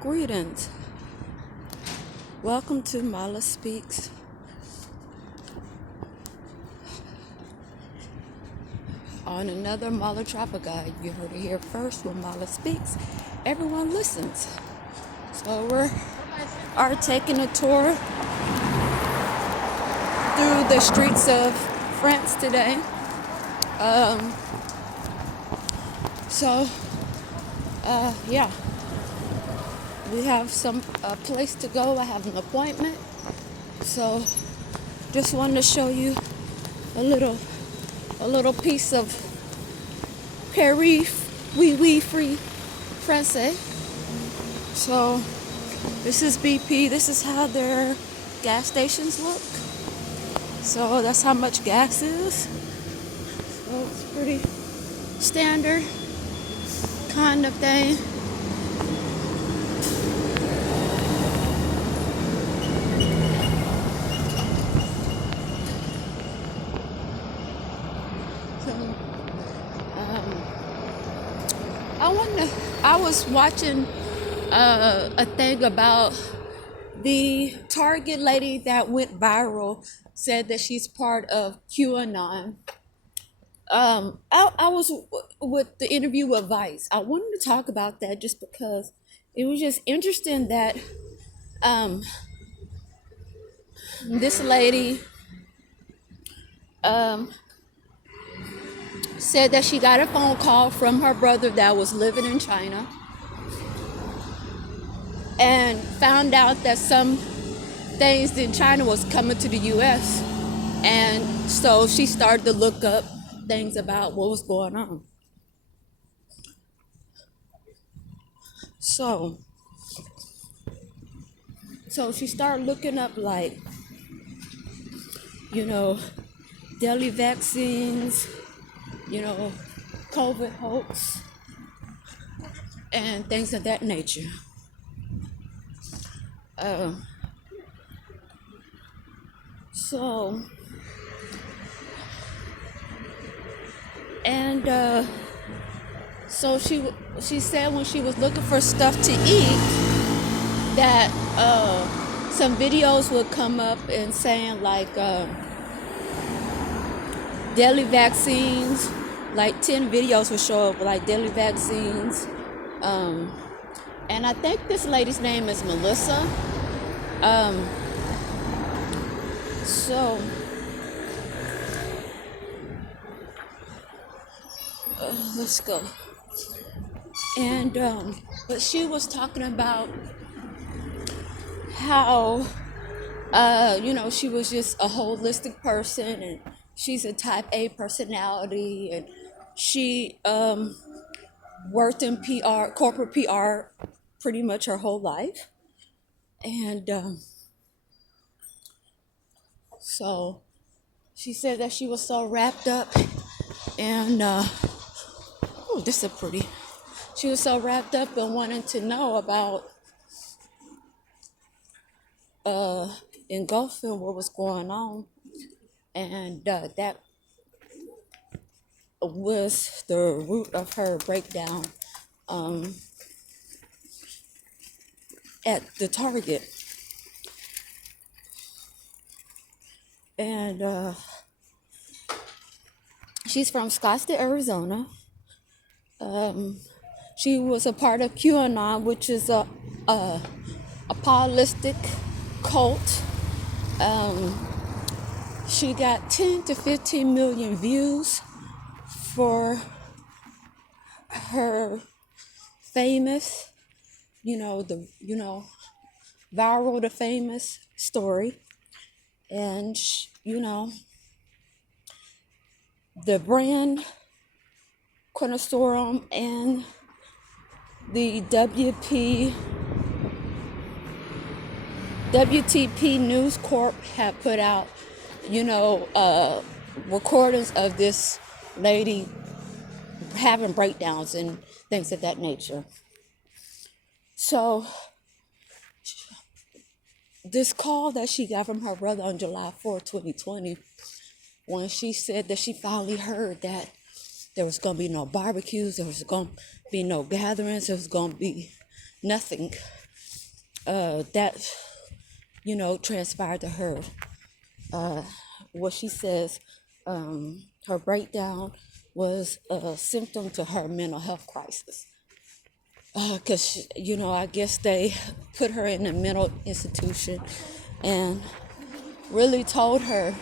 Greetings. Welcome to MaLa Speaks. On another MaLa Travel Guide. You heard it here first. When MaLa speaks, everyone listens. So we are taking a tour through the streets of France today. Yeah. We have some place to go. I have an appointment. So just wanted to show you a little piece of Paris, oui, free Francais. So this is BP. This is how their gas stations look. So that's how much gas is. So it's pretty standard kind of thing. I was watching a thing about the Target lady that went viral, said that she's part of QAnon. I was with the interview with Vice. I wanted to talk about that just because it was just interesting that this lady said that she got a phone call from her brother that was living in China and found out that some things in China was coming to the US. And so she started to look up things about what was going on. So she started looking up, like, daily vaccines, COVID hoax, and things of that nature. So she said when she was looking for stuff to eat that some videos would come up and saying like daily vaccines, like 10 videos would show up like daily vaccines. And I think this lady's name is Melissa. Let's go. And but she was talking about how she was just a holistic person, and she's a type A personality, and she worked in PR, corporate PR, pretty much her whole life. And so she said that she was so wrapped up and she was so wrapped up in wanting to know about engulfing what was going on, and that was the root of her breakdown at the Target. And she's from Scottsdale, Arizona. She was a part of QAnon, which is a apostolic cult. She got 10 to 15 million views for her famous, viral to famous story. And the brand connoisseur and the WTP News Corp have put out, recordings of this lady having breakdowns and things of that nature. So this call that she got from her brother on July 4th, 2020, when she said that she finally heard that there was going to be no barbecues, there was going to be no gatherings, there was going to be nothing that, transpired to her. What she says, her breakdown was a symptom to her mental health crisis. Because, I guess they put her in a mental institution and really told her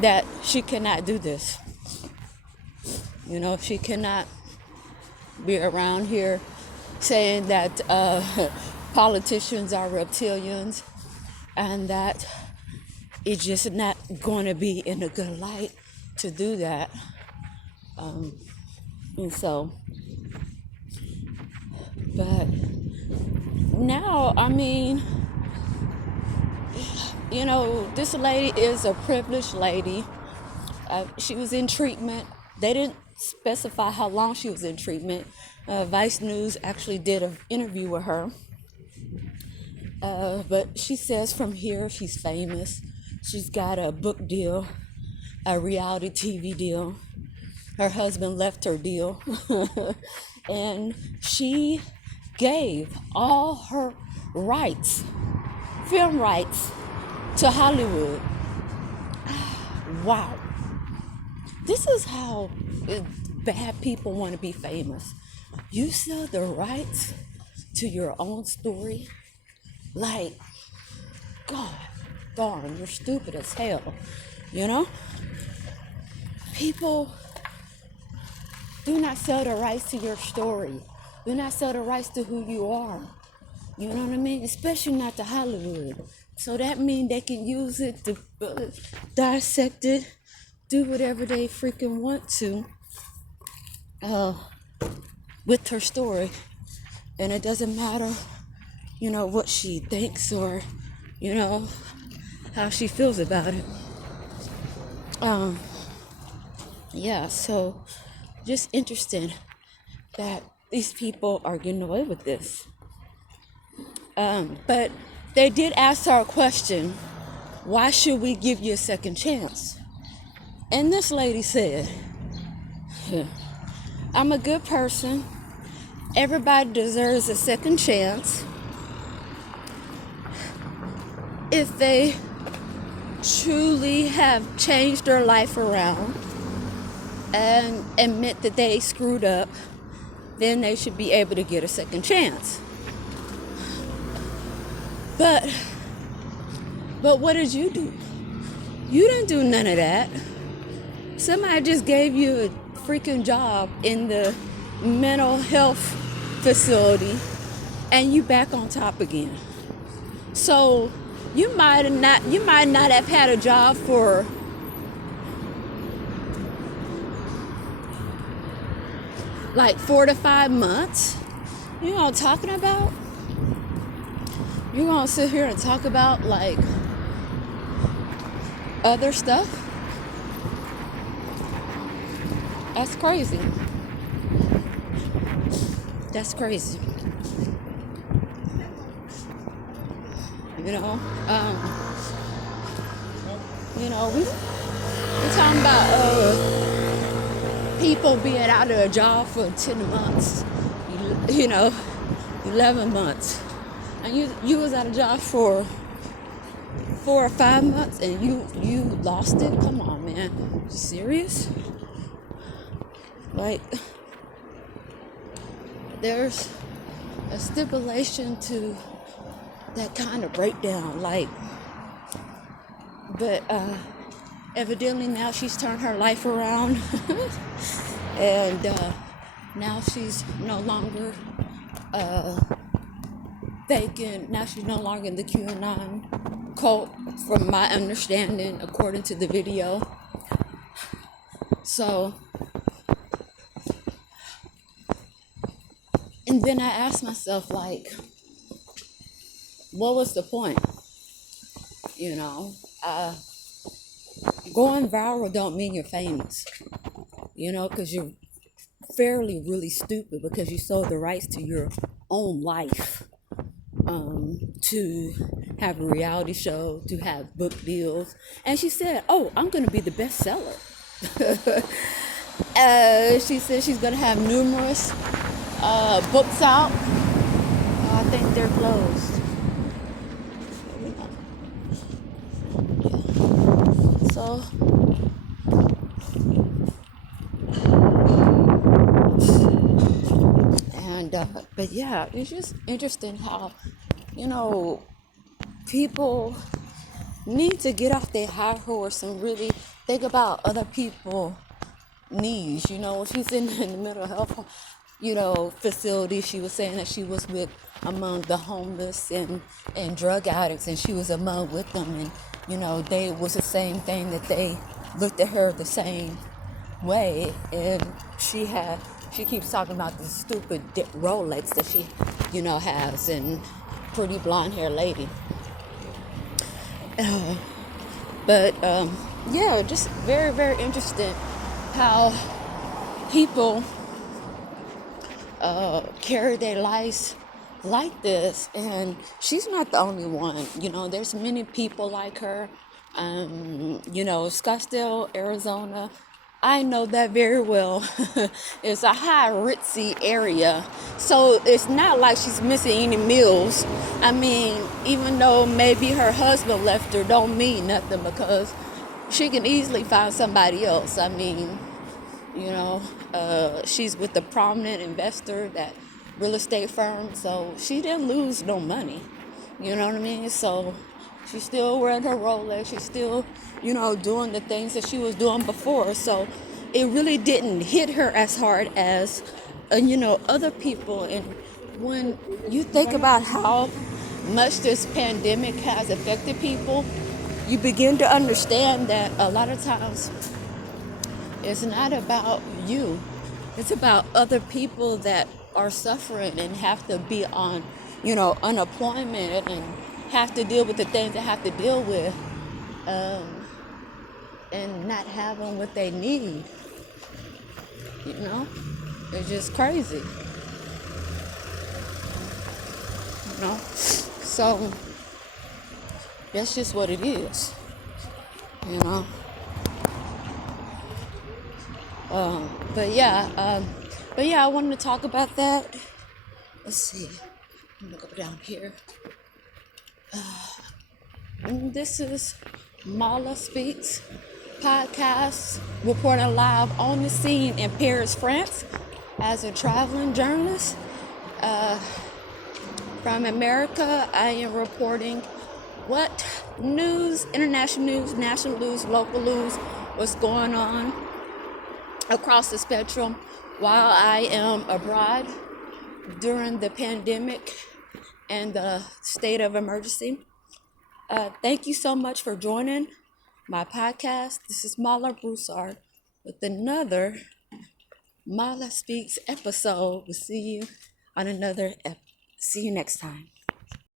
that she cannot do this. She cannot be around here saying that politicians are reptilians and that it's just not going to be in a good light to do that. And so, but now, this lady is a privileged lady. She was in treatment. They didn't specify how long she was in treatment. Vice News actually did an interview with her. But she says from here she's famous. She's got a book deal, a reality TV deal. Her husband left her deal. And she gave all her rights, film rights, to Hollywood. Wow. This is how bad people want to be famous. You sell the rights to your own story. Like, God darn, you're stupid as hell. People do not sell the rights to your story. Do not sell the rights to who you are. You know what I mean? Especially not to Hollywood. So that means they can use it to dissect it, do whatever they freaking want to with her story. And it doesn't matter, what she thinks or, how she feels about it. So just interesting that these people are getting away with this. But they did ask her a question, why should we give you a second chance? And this lady said, I'm a good person. Everybody deserves a second chance if they truly have changed their life around and admit that they screwed up, then they should be able to get a second chance. But what did you do? You didn't do none of that. Somebody just gave you a freaking job in the mental health facility and you back on top again. So you might not have had a job for like 4 to 5 months. You know what I'm talking about? You're gonna sit here and talk about like other stuff? That's crazy. That's crazy. We're talking about people being out of a job for 10 months, 11 months. And you was out of job for 4 or 5 months and you lost it? Come on, man. You serious? Like, there's a stipulation to that kind of breakdown, but evidently now she's turned her life around and now she's no longer faking. Now she's no longer in the Q10 cult, from my understanding, according to the video. So, and then I asked myself, what was the point? Going viral don't mean you're famous, because you're fairly really stupid because you sold the rights to your own life, to have a reality show, to have book deals. And she said, I'm going to be the bestseller. She said she's going to have numerous books out. I think they're closed. So, and but yeah, it's just interesting how, you know, people need to get off their high horse and really think about other people needs. You know, when she's in the mental health, facility, she was saying that she was with among the homeless and drug addicts, and she was among with them, and they was the same thing, that they looked at her the same way, and she keeps talking about this stupid Rolex that she has, and pretty blonde hair lady. But yeah, just very, very interesting how people carry their lives like this, and she's not the only one. There's many people like her. Scottsdale, Arizona, I know that very well. It's a high ritzy area, so it's not like she's missing any meals. I mean, even though maybe her husband left her, don't mean nothing, because she can easily find somebody else. I mean, she's with a prominent investor, that real estate firm, so she didn't lose no money. You know what I mean? So she's still wearing her Rolex. She's still, doing the things that she was doing before. So it really didn't hit her as hard as, other people. And when you think about how much this pandemic has affected people, you begin to understand that a lot of times it's not about you. It's about other people that are suffering and have to be on, unemployment, and have to deal with the things they have to deal with, and not having what they need. It's just crazy. So that's just what it is. You know. But yeah, I wanted to talk about that. Let's see. I'm gonna go down here. And this is MaLaSpeaks podcast, reporting live on the scene in Paris, France, as a traveling journalist. From America, I am reporting what news, international news, national news, local news, what's going on across the spectrum while I am abroad during the pandemic and the state of emergency. Thank you so much for joining my podcast. This is MaLa Broussard with another MaLa Speaks episode. We'll see you on another See you next time.